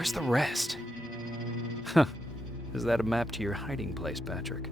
Where's the rest? Huh. Is that a map to your hiding place, Patrick?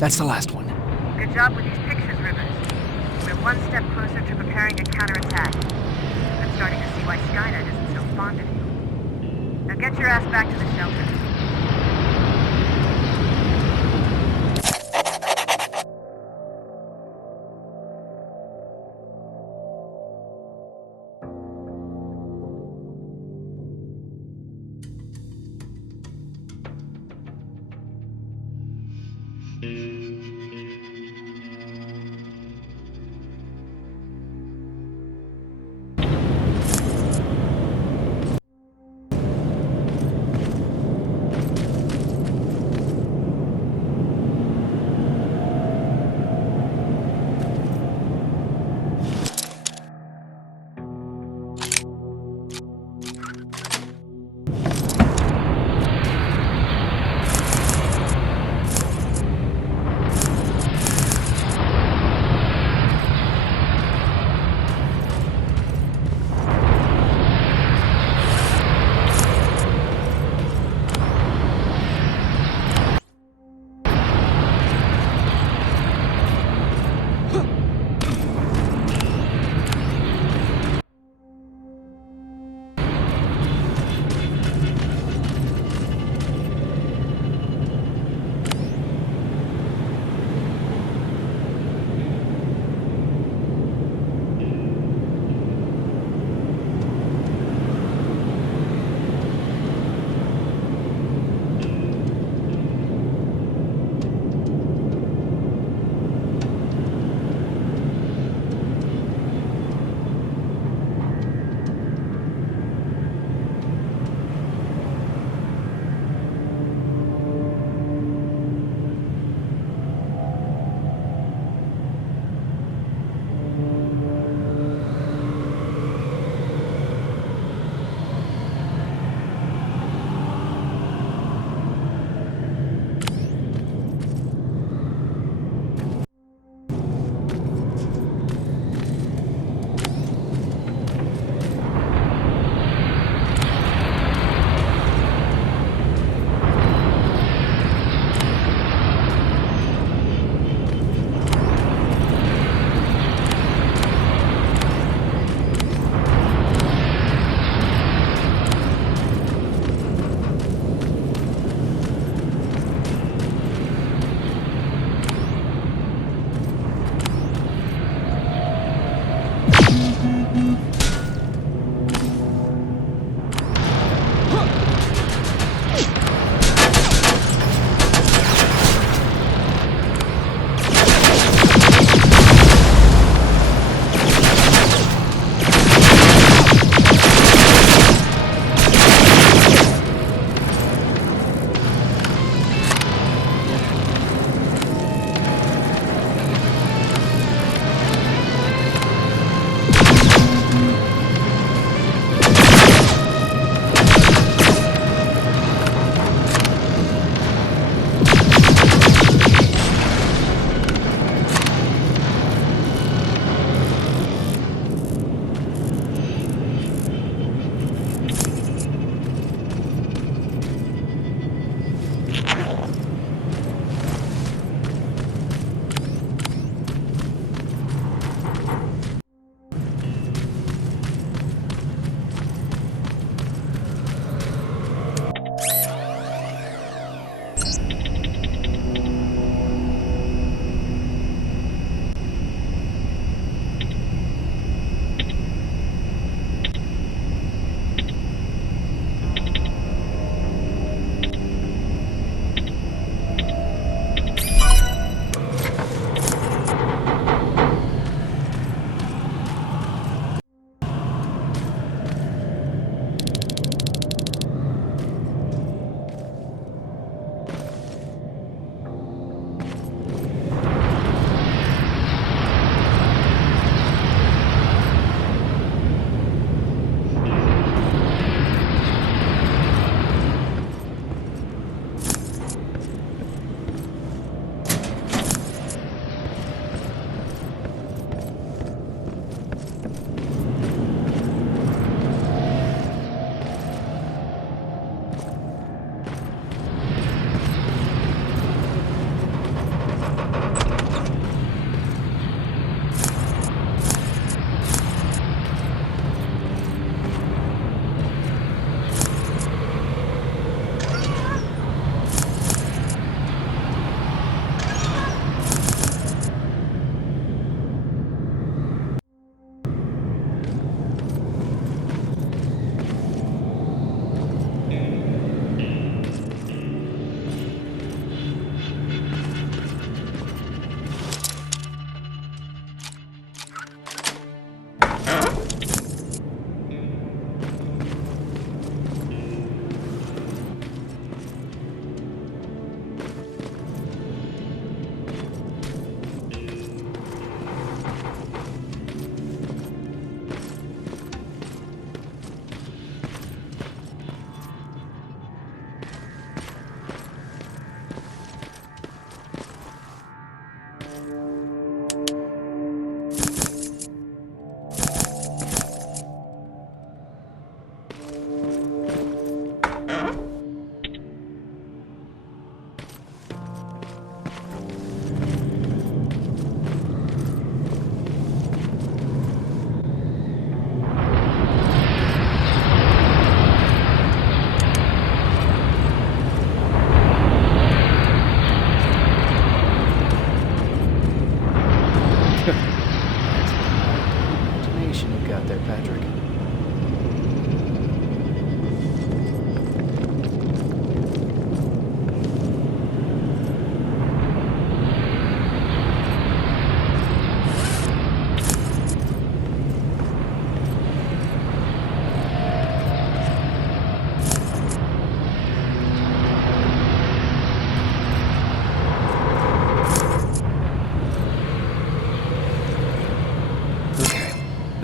That's the last one. Good job with these pictures, Rivers. We're one step closer to preparing a counterattack. I'm starting to see why Skynet isn't so fond of you. Now get your ass back to the shelter.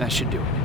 That should do it.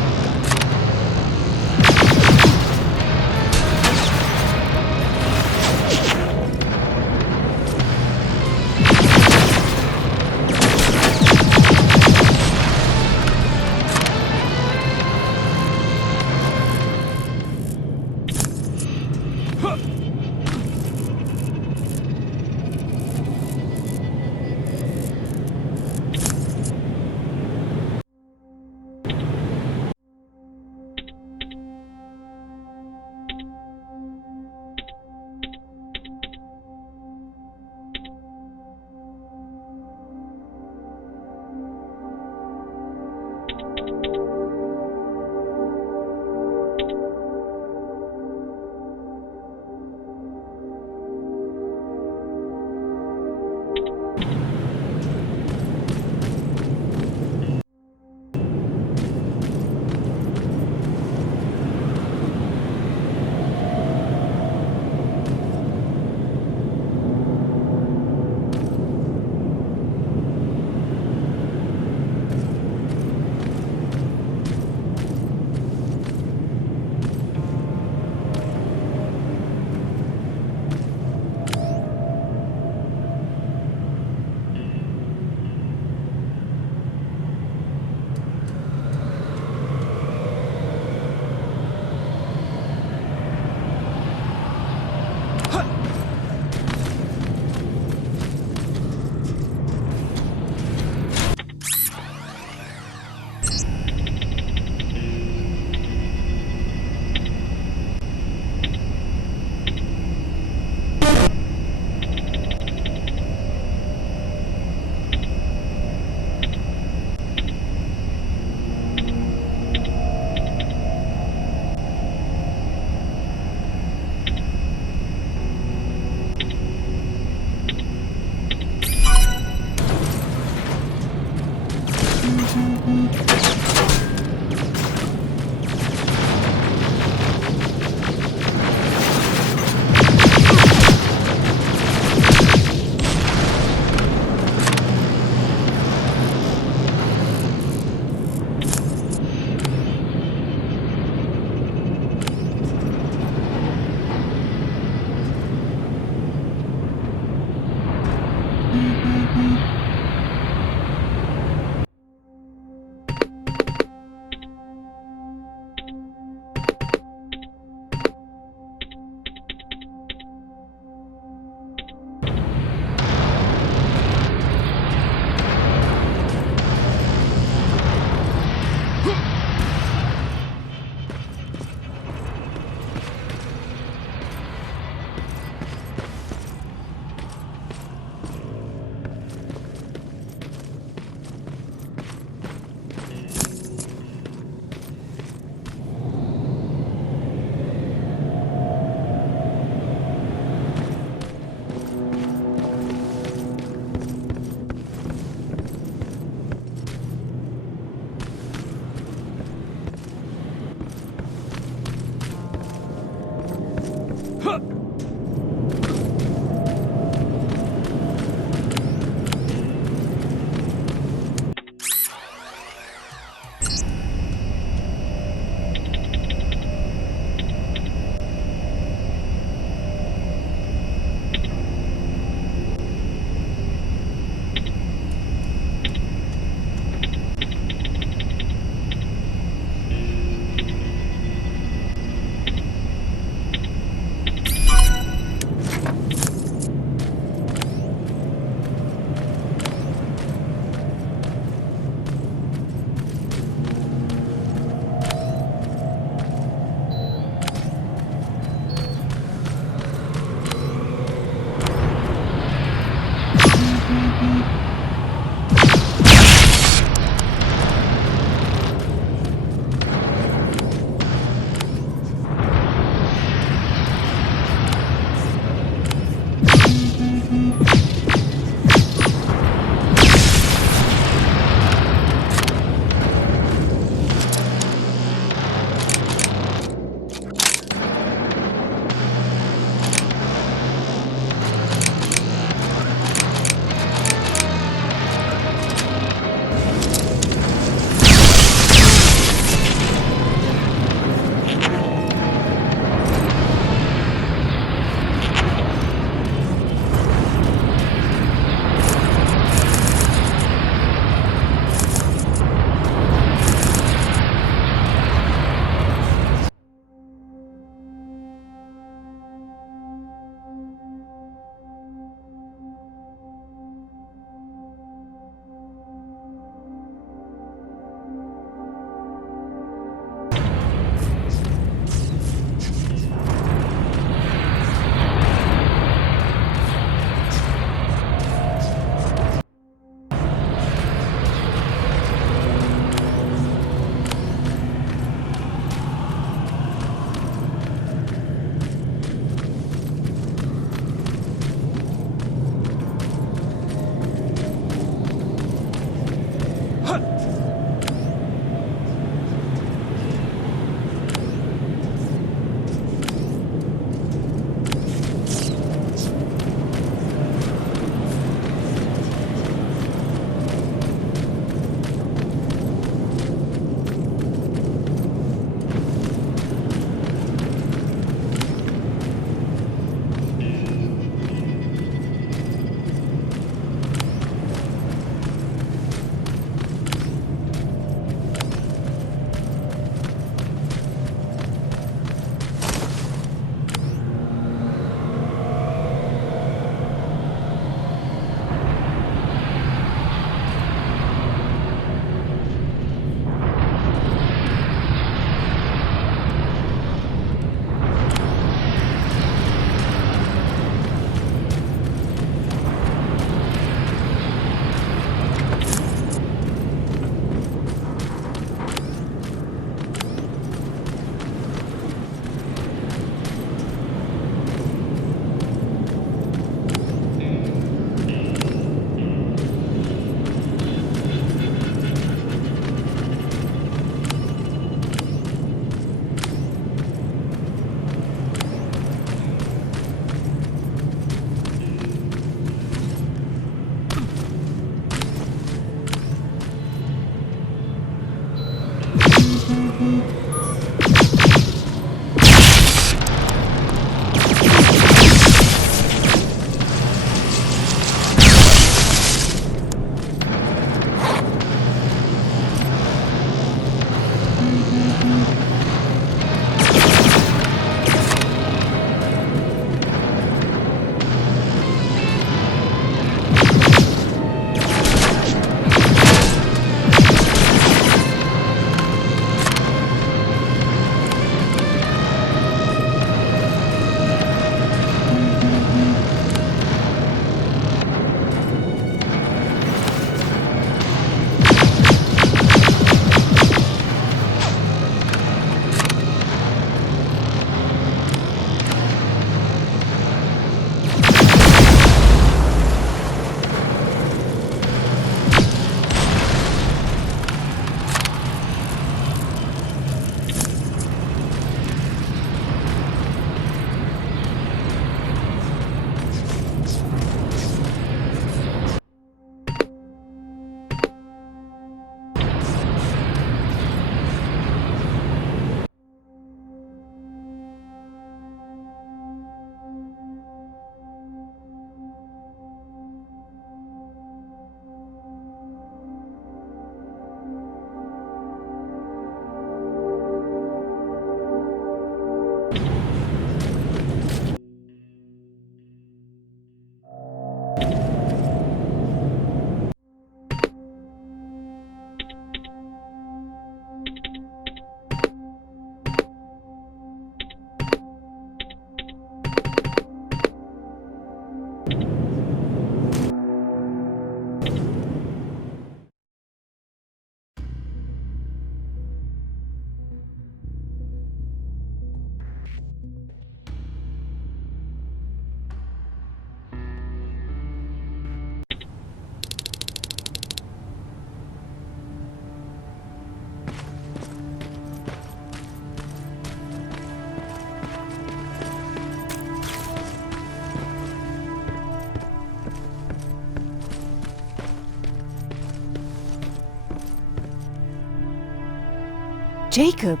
Jacob,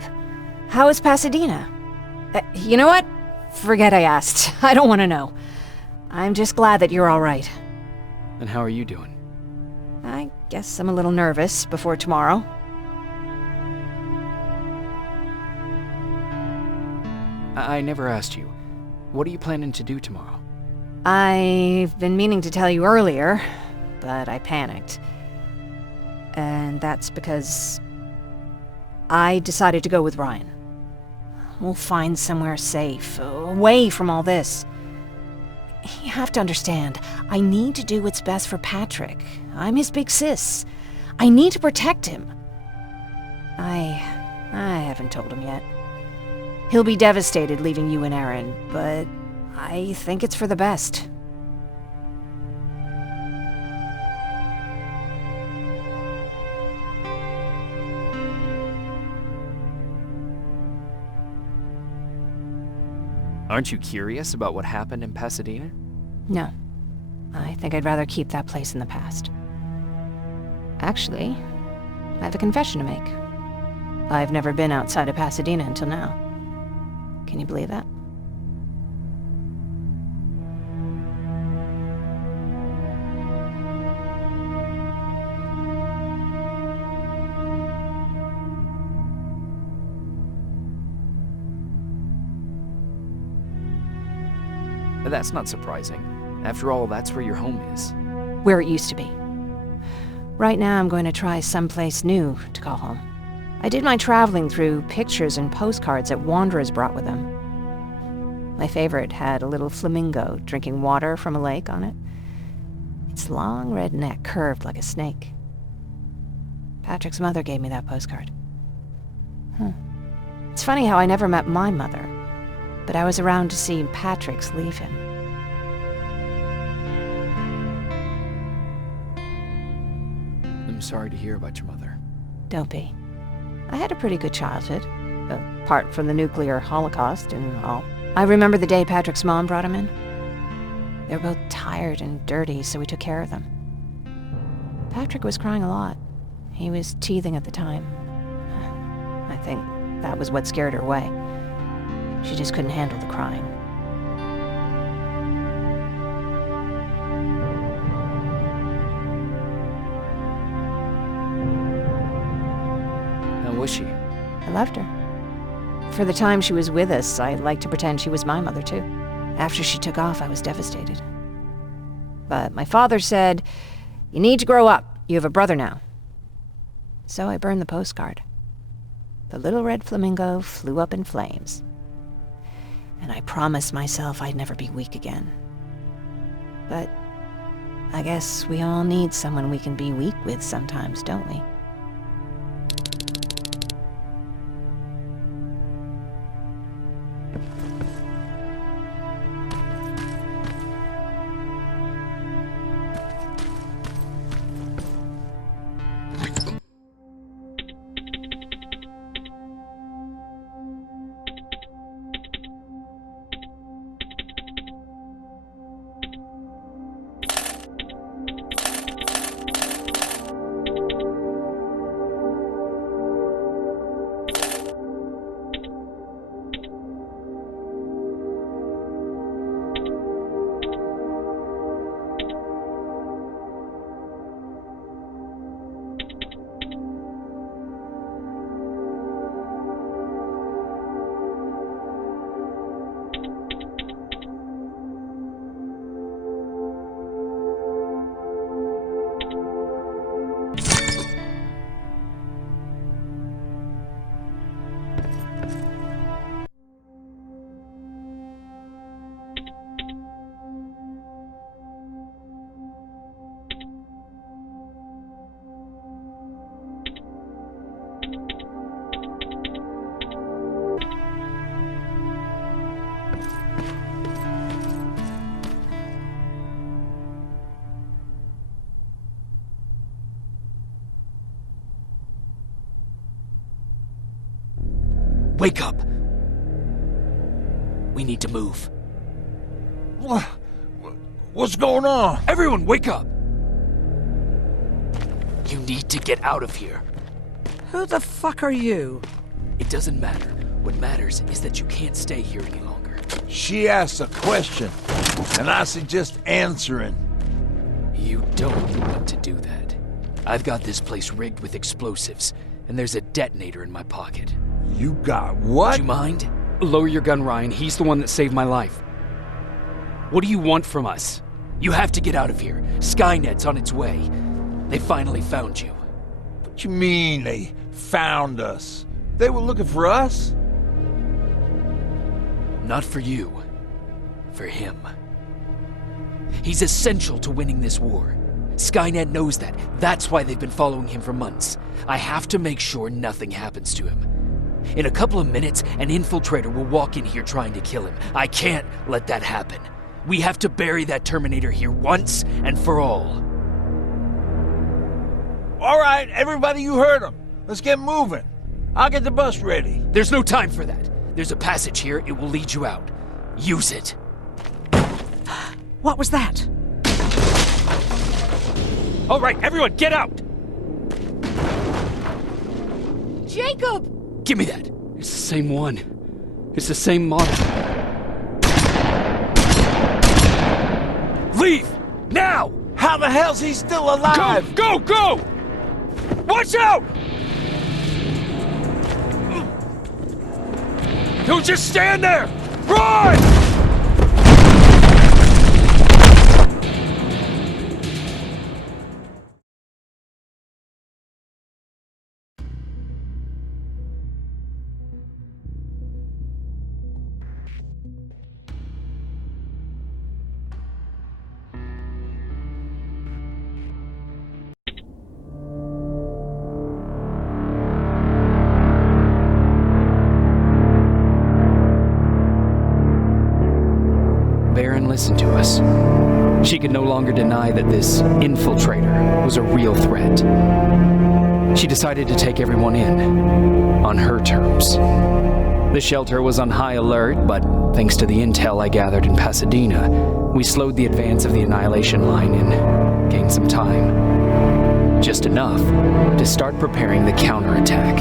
how is Pasadena? You know what? Forget I asked. I don't want to know. I'm just glad that you're all right. And how are you doing? I guess I'm a little nervous before tomorrow. I never asked you. What are you planning to do tomorrow? I've been meaning to tell you earlier, but I panicked. And that's because I decided to go with Ryan. We'll find somewhere safe, away from all this. You have to understand, I need to do what's best for Patrick. I'm his big sis. I need to protect him. I haven't told him yet. He'll be devastated leaving you and Aaron, but I think it's for the best. Aren't you curious about what happened in Pasadena? No. I think I'd rather keep that place in the past. Actually, I have a confession to make. I've never been outside of Pasadena until now. Can you believe that? That's not surprising. After all, that's where your home is. Where it used to be. Right now, I'm going to try someplace new to call home. I did my traveling through pictures and postcards that wanderers brought with them. My favorite had a little flamingo drinking water from a lake on it. Its long red neck curved like a snake. Patrick's mother gave me that postcard. It's funny how I never met my mother, but I was around to see Patrick's leave him. I'm sorry to hear about your mother. Don't be. I had a pretty good childhood, apart from the nuclear holocaust and all. I remember the day Patrick's mom brought him in. They were both tired and dirty, so we took care of them. Patrick was crying a lot. He was teething at the time. I think that was what scared her away. She just couldn't handle the crying. How was she? I loved her. For the time she was with us, I liked to pretend she was my mother, too. After she took off, I was devastated. But my father said, "You need to grow up. You have a brother now." So I burned the postcard. The little red flamingo flew up in flames. And I promised myself I'd never be weak again. But I guess we all need someone we can be weak with sometimes, don't we? Wake up! We need to move. What's going on? Everyone, wake up! You need to get out of here. Who the fuck are you? It doesn't matter. What matters is that you can't stay here any longer. She asked a question, and I suggest answering. You don't want to do that. I've got this place rigged with explosives, and there's a detonator in my pocket. You got what? Would you mind? Lower your gun, Ryan. He's the one that saved my life. What do you want from us? You have to get out of here. Skynet's on its way. They finally found you. What you mean they found us? They were looking for us? Not for you. For him. He's essential to winning this war. Skynet knows that. That's why they've been following him for months. I have to make sure nothing happens to him. In a couple of minutes, an infiltrator will walk in here trying to kill him. I can't let that happen. We have to bury that Terminator here once and for all. All right, everybody, you heard him. Let's get moving. I'll get the bus ready. There's no time for that. There's a passage here. It will lead you out. Use it. What was that? All right, everyone, get out! Jacob! Give me that. It's the same one. It's the same model. Leave! Now! How the hell's he still alive? Go! Go! Watch out! Don't just stand there! Run! Baron listened to us. She could no longer deny that this infiltrator was a real threat. She decided to take everyone in, on her terms. The shelter was on high alert, but thanks to the intel I gathered in Pasadena, we slowed the advance of the Annihilation Line and gained some time. Just enough to start preparing the counterattack.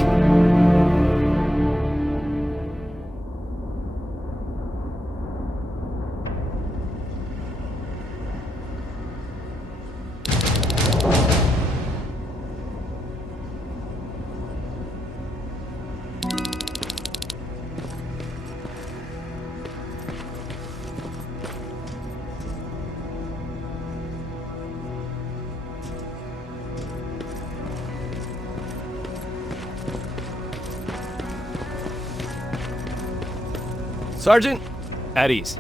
Sergeant? At ease.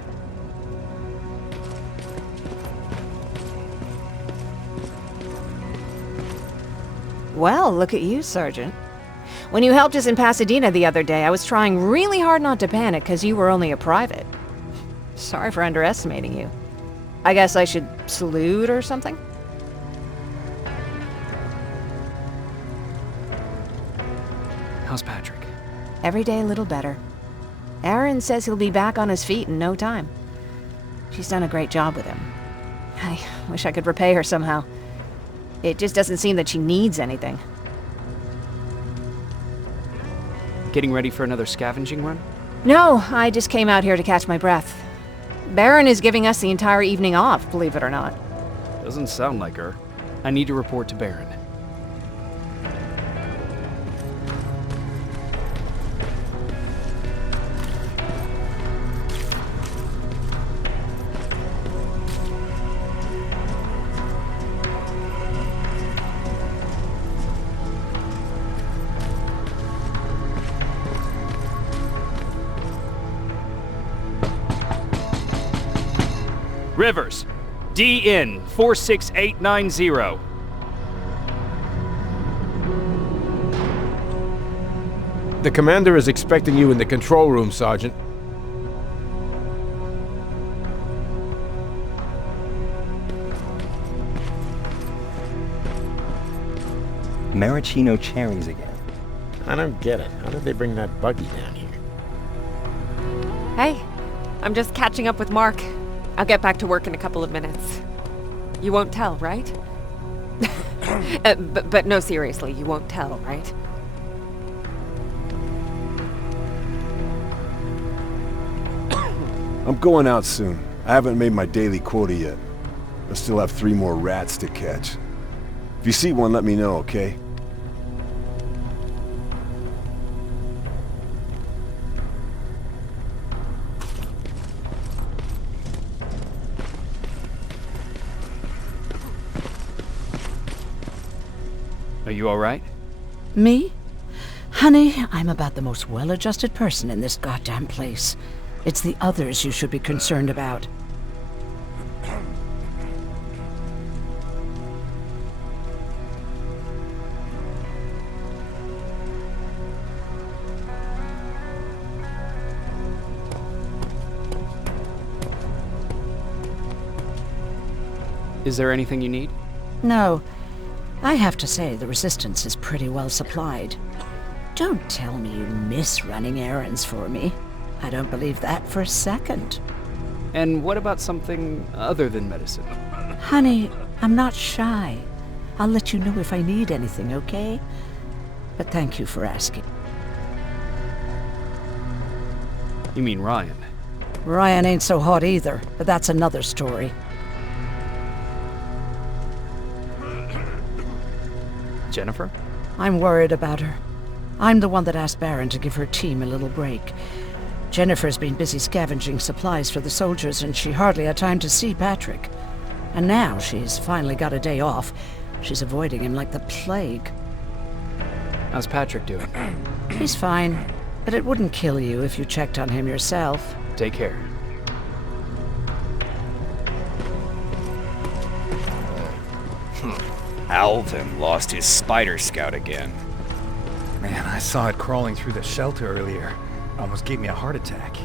Well, look at you, Sergeant. When you helped us in Pasadena the other day, I was trying really hard not to panic because you were only a private. Sorry for underestimating you. I guess I should salute or something? How's Patrick? Every day a little better. Aaron says he'll be back on his feet in no time. She's done a great job with him. I wish I could repay her somehow. It just doesn't seem that she needs anything. Getting ready for another scavenging run? No, I just came out here to catch my breath. Baron is giving us the entire evening off, believe it or not. Doesn't sound like her. I need to report to Baron. Rivers, DN 46890. The commander is expecting you in the control room, Sergeant. Maraschino cherries again. I don't get it. How did they bring that buggy down here? Hey, I'm just catching up with Mark. I'll get back to work in a couple of minutes. You won't tell, right? But no, seriously, you won't tell, right? I'm going out soon. I haven't made my daily quota yet. I still have 3 more rats to catch. If you see one, let me know, okay? Are you alright? Me? Honey, I'm about the most well-adjusted person in this goddamn place. It's the others you should be concerned about. Is there anything you need? No. I have to say, the Resistance is pretty well supplied. Don't tell me you miss running errands for me. I don't believe that for a second. And what about something other than medicine? Honey, I'm not shy. I'll let you know if I need anything, okay? But thank you for asking. You mean Ryan? Ryan ain't so hot either, but that's another story. Jennifer? I'm worried about her. I'm the one that asked Baron to give her team a little break. Jennifer's been busy scavenging supplies for the soldiers, and she hardly had time to see Patrick. And now she's finally got a day off. She's avoiding him like the plague. How's Patrick doing? He's fine, but it wouldn't kill you if you checked on him yourself. Take care. Alvin lost his spider scout again. Man, I saw it crawling through the shelter earlier. Almost gave me a heart attack.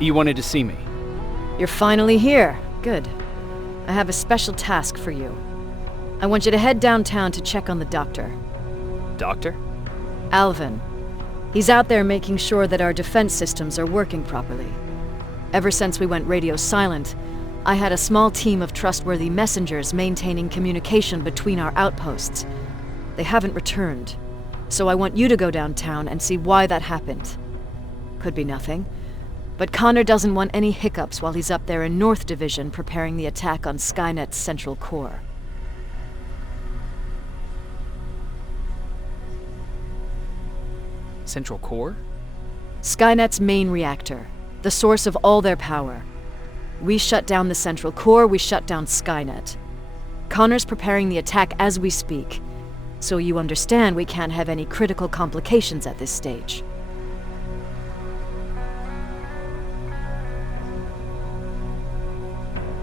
You wanted to see me? You're finally here. Good. I have a special task for you. I want you to head downtown to check on the doctor. Doctor? Alvin. He's out there making sure that our defense systems are working properly. Ever since we went radio silent, I had a small team of trustworthy messengers maintaining communication between our outposts. They haven't returned, so I want you to go downtown and see why that happened. Could be nothing. But Connor doesn't want any hiccups while he's up there in North Division preparing the attack on Skynet's central core. Central core? Skynet's main reactor, the source of all their power. We shut down the central core, we shut down Skynet. Connor's preparing the attack as we speak, so you understand we can't have any critical complications at this stage.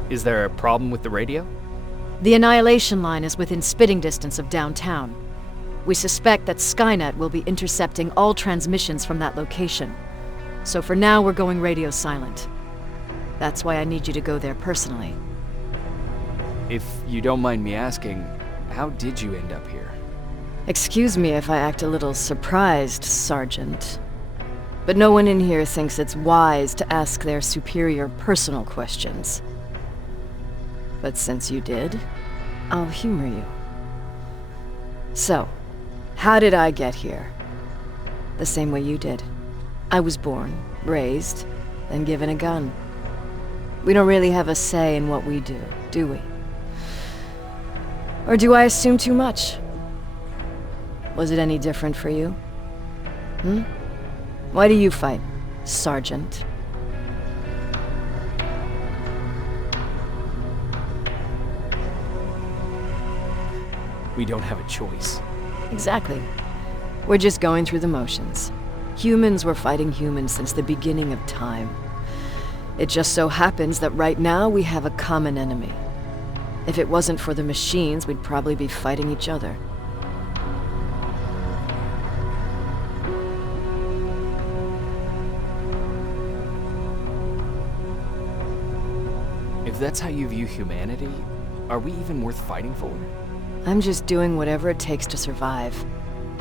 Is there a problem with the radio? The Annihilation line is within spitting distance of downtown. We suspect that Skynet will be intercepting all transmissions from that location. So for now, we're going radio silent. That's why I need you to go there personally. If you don't mind me asking, how did you end up here? Excuse me if I act a little surprised, Sergeant. But no one in here thinks it's wise to ask their superior personal questions. But since you did, I'll humor you. So, how did I get here? The same way you did. I was born, raised, then given a gun. We don't really have a say in what we do we? Or do I assume too much? Was it any different for you? Why do you fight, Sergeant? We don't have a choice. Exactly. We're just going through the motions. Humans were fighting humans since the beginning of time. It just so happens that right now we have a common enemy. If it wasn't for the machines, we'd probably be fighting each other. If that's how you view humanity, are we even worth fighting for? I'm just doing whatever it takes to survive.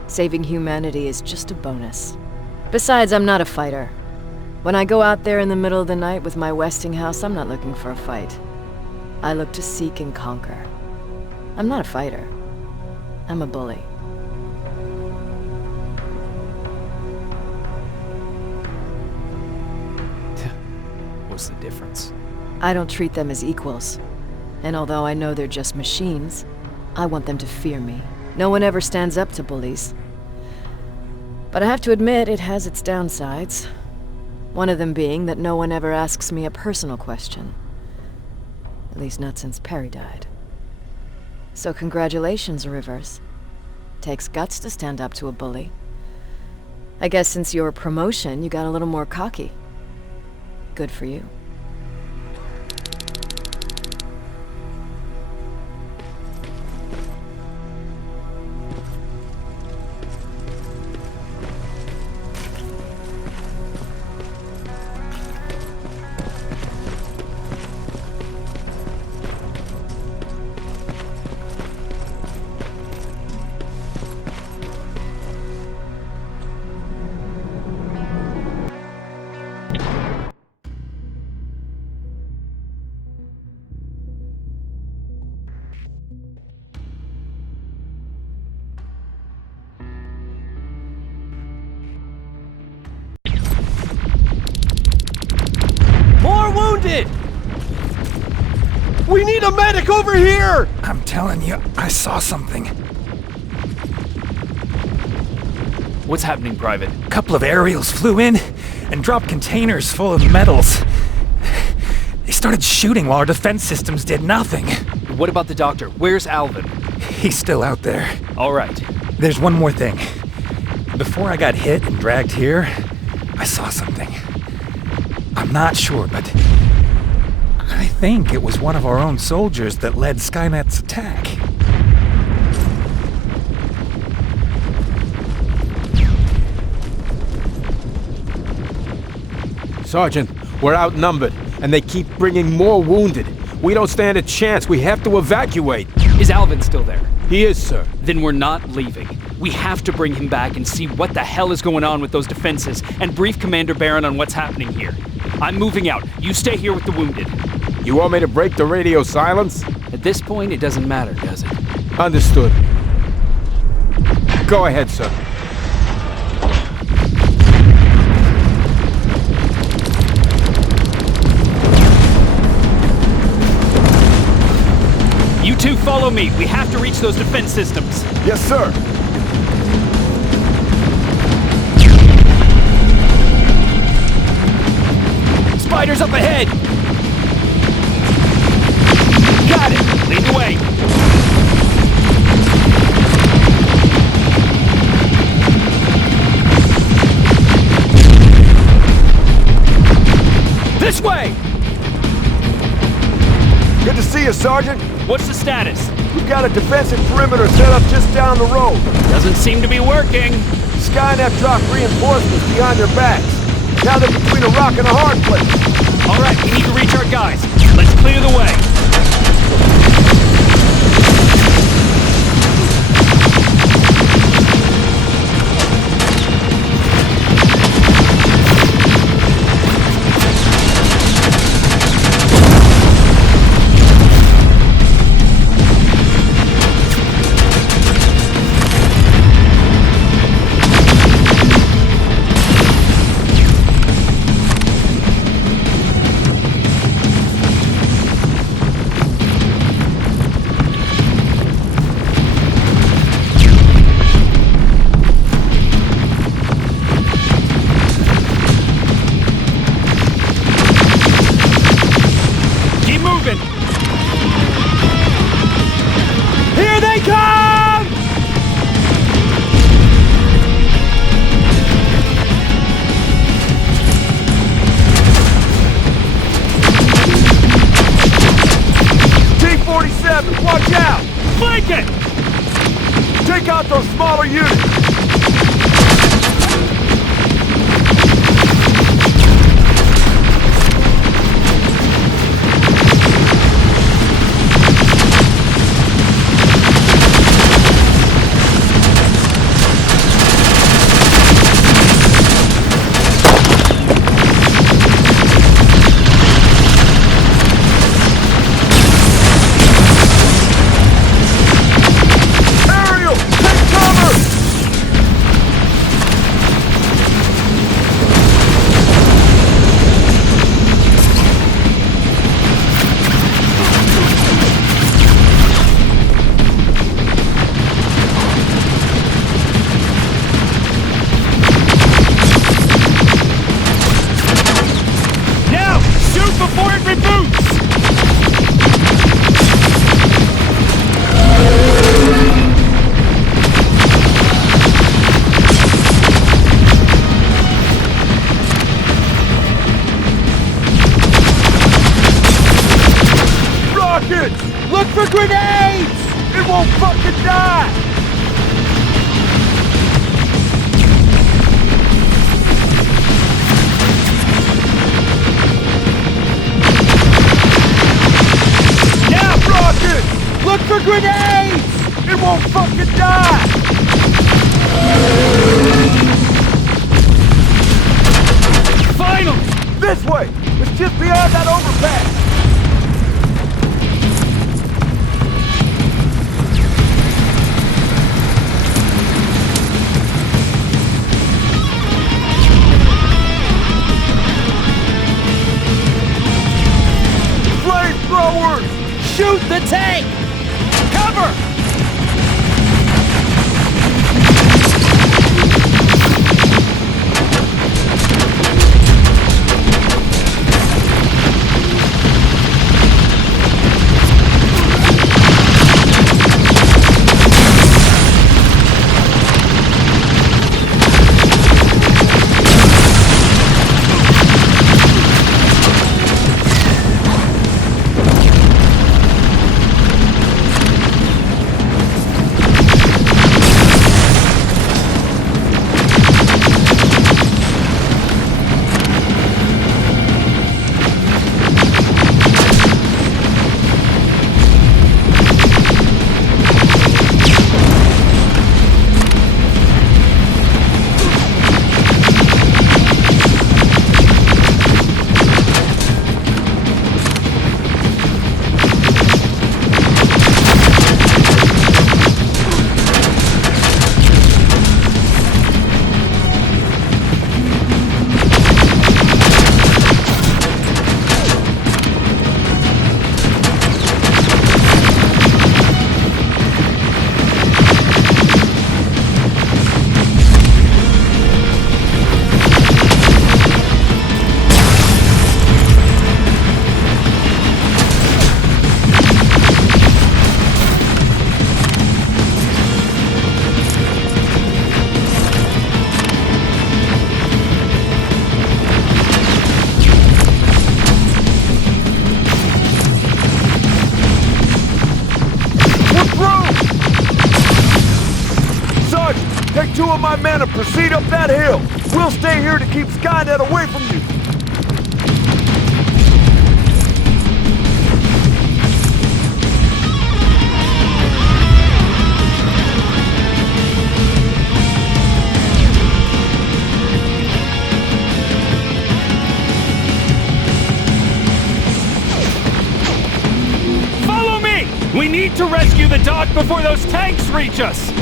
Saving humanity is just a bonus. Besides, I'm not a fighter. When I go out there in the middle of the night with my Westinghouse, I'm not looking for a fight. I look to seek and conquer. I'm not a fighter. I'm a bully. What's the difference? I don't treat them as equals. And although I know they're just machines, I want them to fear me. No one ever stands up to bullies. But I have to admit, it has its downsides. One of them being that no one ever asks me a personal question. At least not since Perry died. So congratulations, Rivers. Takes guts to stand up to a bully. I guess since your promotion, you got a little more cocky. Good for you. Wounded! We need a medic over here! I'm telling you, I saw something. What's happening, Private? A couple of aerials flew in and dropped containers full of metals. They started shooting while our defense systems did nothing. What about the doctor? Where's Alvin? He's still out there. All right. There's one more thing. Before I got hit and dragged here, I saw something. I'm not sure, but I think it was one of our own soldiers that led Skynet's attack. Sergeant, we're outnumbered, and they keep bringing more wounded. We don't stand a chance. We have to evacuate. Is Alvin still there? He is, sir. Then we're not leaving. We have to bring him back and see what the hell is going on with those defenses, and brief Commander Barron on what's happening here. I'm moving out. You stay here with the wounded. You want me to break the radio silence? At this point, it doesn't matter, does it? Understood. Go ahead, sir. Follow me. We have to reach those defense systems. Yes, sir. Spiders up ahead! Got it! Lead the way! This way! Good to see you, Sergeant. What's the status? We've got a defensive perimeter set up just down the road. Doesn't seem to be working. Skynet dropped reinforcements behind their backs. Now they're between a rock and a hard place. All right, we need to reach our guys. Let's clear the way. Here they come! T-47, watch out! Flank it! Take out those smaller units! Before it reboots! Rockets! Look for grenades! It won't fucking die! Look for grenades! It won't fucking die! Finally! This way! It's just beyond that overpass! Flamethrowers! Shoot the tank! Cover! my men and proceed up that hill. We'll stay here to keep Skynet away from you. Follow me! We need to rescue the dock before those tanks reach us!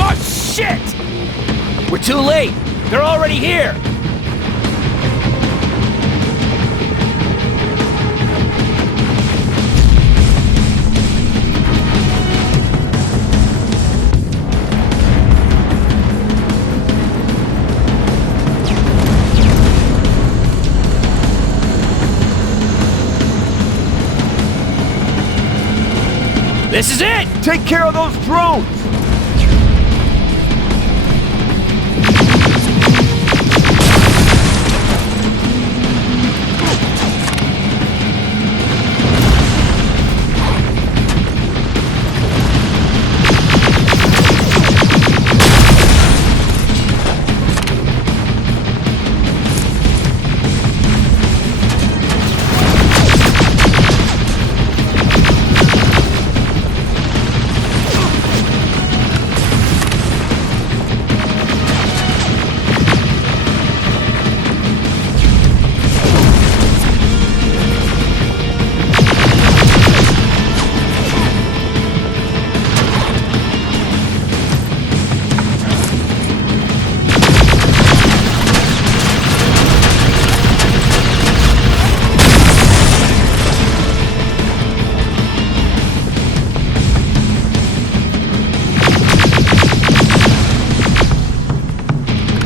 Oh, shit! We're too late! They're already here! This is it! Take care of those drones!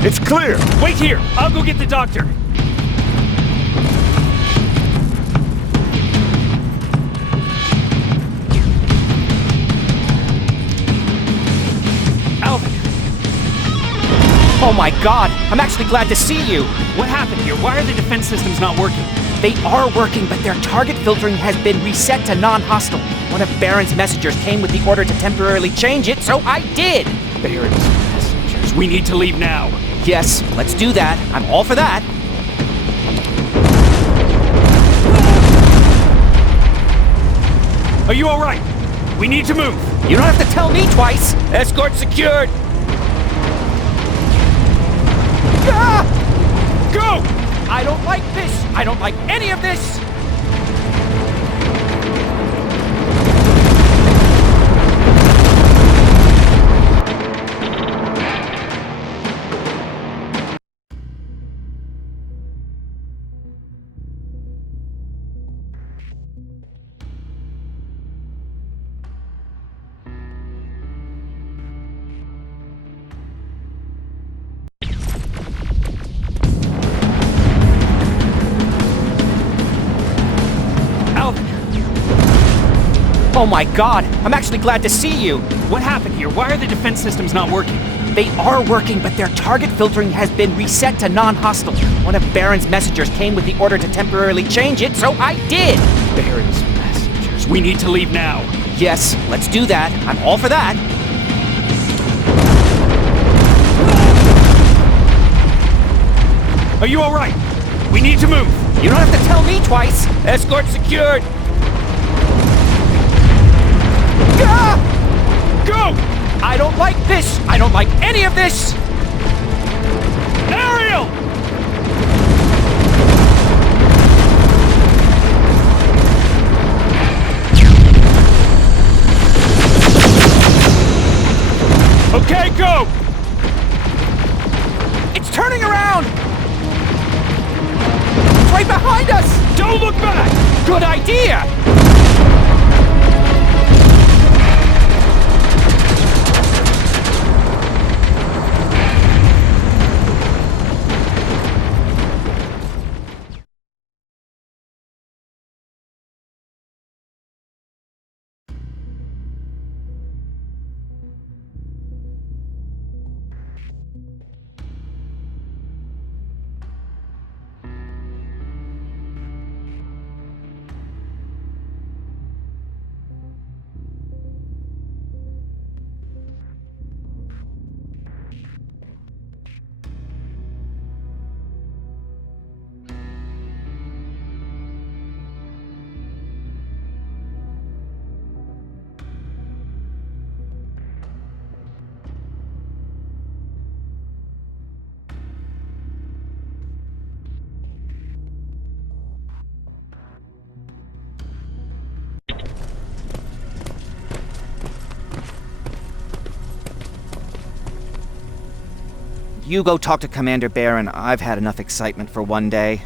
It's clear! Wait here! I'll go get the doctor! Alvin! Oh my god! I'm actually glad to see you! What happened here? Why are the defense systems not working? They are working, but their target filtering has been reset to non-hostile. One of Baron's messengers came with the order to temporarily change it, so I did! Baron's messengers. We need to leave now. Yes, let's do that. I'm all for that. Are you alright? We need to move. You don't have to tell me twice. Escort secured. Ah! Go! I don't like this. I don't like any of this. Oh my god, I'm actually glad to see you! What happened here? Why are the defense systems not working? They are working, but their target filtering has been reset to non-hostile. One of Baron's messengers came with the order to temporarily change it, so I did! Baron's messengers. We need to leave now. Yes, let's do that. I'm all for that. Are you alright? We need to move. You don't have to tell me twice. Escort secured. Ah! Go! I don't like this! I don't like any of this! Ariel! Okay, go! It's turning around! It's right behind us! Don't look back! Good idea! You go talk to Commander Barron. I've had enough excitement for one day.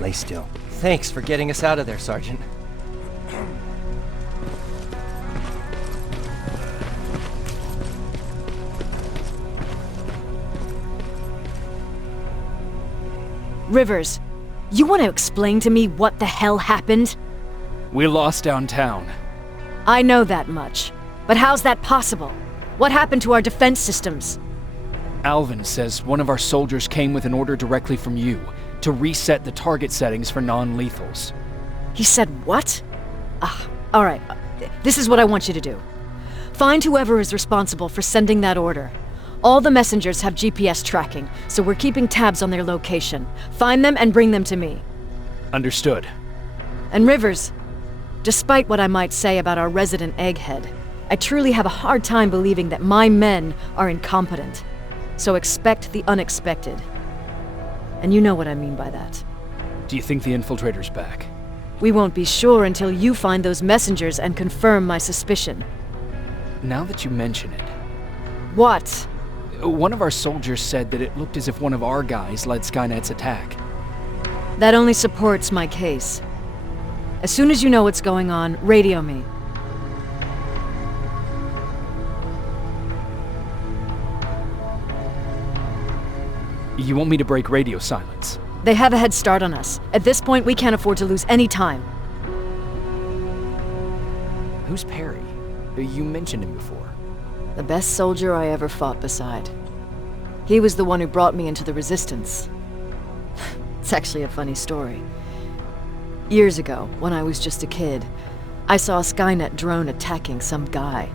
Lay still. Thanks for getting us out of there, Sergeant. Rivers, you want to explain to me what the hell happened? We lost downtown. I know that much. But how's that possible? What happened to our defense systems? Alvin says one of our soldiers came with an order directly from you to reset the target settings for non-lethals. He said what? All right. This is what I want you to do. Find whoever is responsible for sending that order. All the messengers have GPS tracking, so we're keeping tabs on their location. Find them and bring them to me. Understood. And Rivers, despite what I might say about our resident egghead, I truly have a hard time believing that my men are incompetent. So expect the unexpected. And you know what I mean by that. Do you think the infiltrator's back? We won't be sure until you find those messengers and confirm my suspicion. Now that you mention it... What? One of our soldiers said that it looked as if one of our guys led Skynet's attack. That only supports my case. As soon as you know what's going on, radio me. You want me to break radio silence? They have a head start on us. At this point, we can't afford to lose any time. Who's Perry? You mentioned him before. The best soldier I ever fought beside. He was the one who brought me into the Resistance. It's actually a funny story. Years ago, when I was just a kid, I saw a Skynet drone attacking some guy.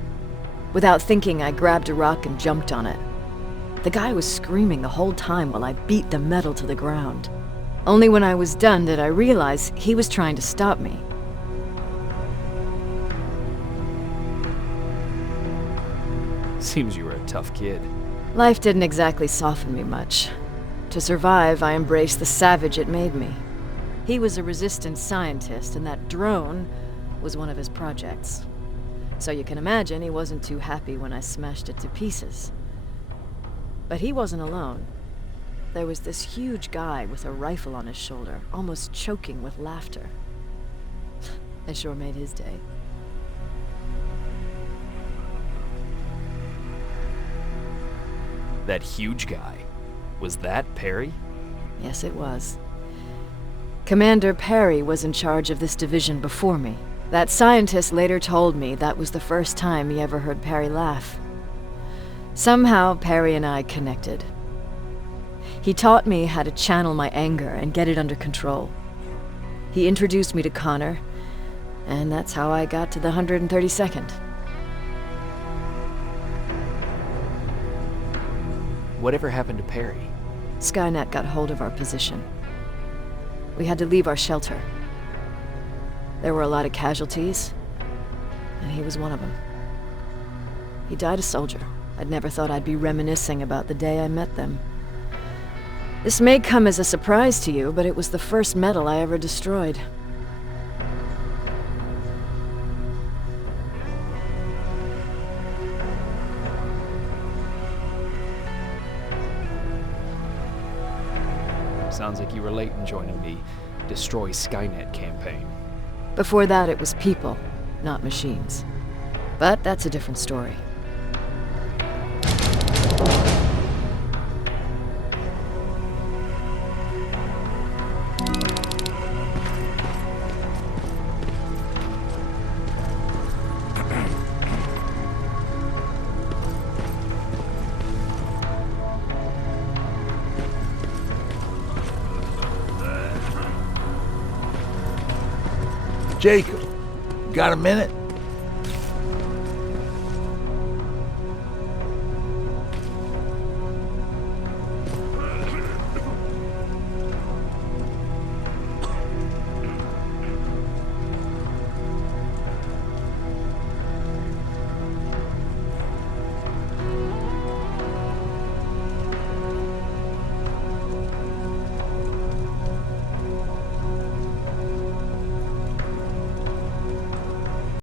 Without thinking, I grabbed a rock and jumped on it. The guy was screaming the whole time while I beat the metal to the ground. Only when I was done did I realize he was trying to stop me. Seems you were a tough kid. Life didn't exactly soften me much. To survive, I embraced the savage it made me. He was a resistance scientist, and that drone was one of his projects. So you can imagine he wasn't too happy when I smashed it to pieces. But he wasn't alone. There was this huge guy with a rifle on his shoulder, almost choking with laughter. I sure made his day. That huge guy. Was that Perry? Yes, it was. Commander Perry was in charge of this division before me. That scientist later told me that was the first time he ever heard Perry laugh. Somehow, Perry and I connected. He taught me how to channel my anger and get it under control. He introduced me to Connor, and that's how I got to the 132nd. Whatever happened to Perry? Skynet got hold of our position. We had to leave our shelter. There were a lot of casualties, and he was one of them. He died a soldier. I'd never thought I'd be reminiscing about the day I met them. This may come as a surprise to you, but it was the first metal I ever destroyed. Sounds like you were late in joining the Destroy Skynet campaign. Before that, it was people, not machines. But that's a different story. Jacob, got a minute?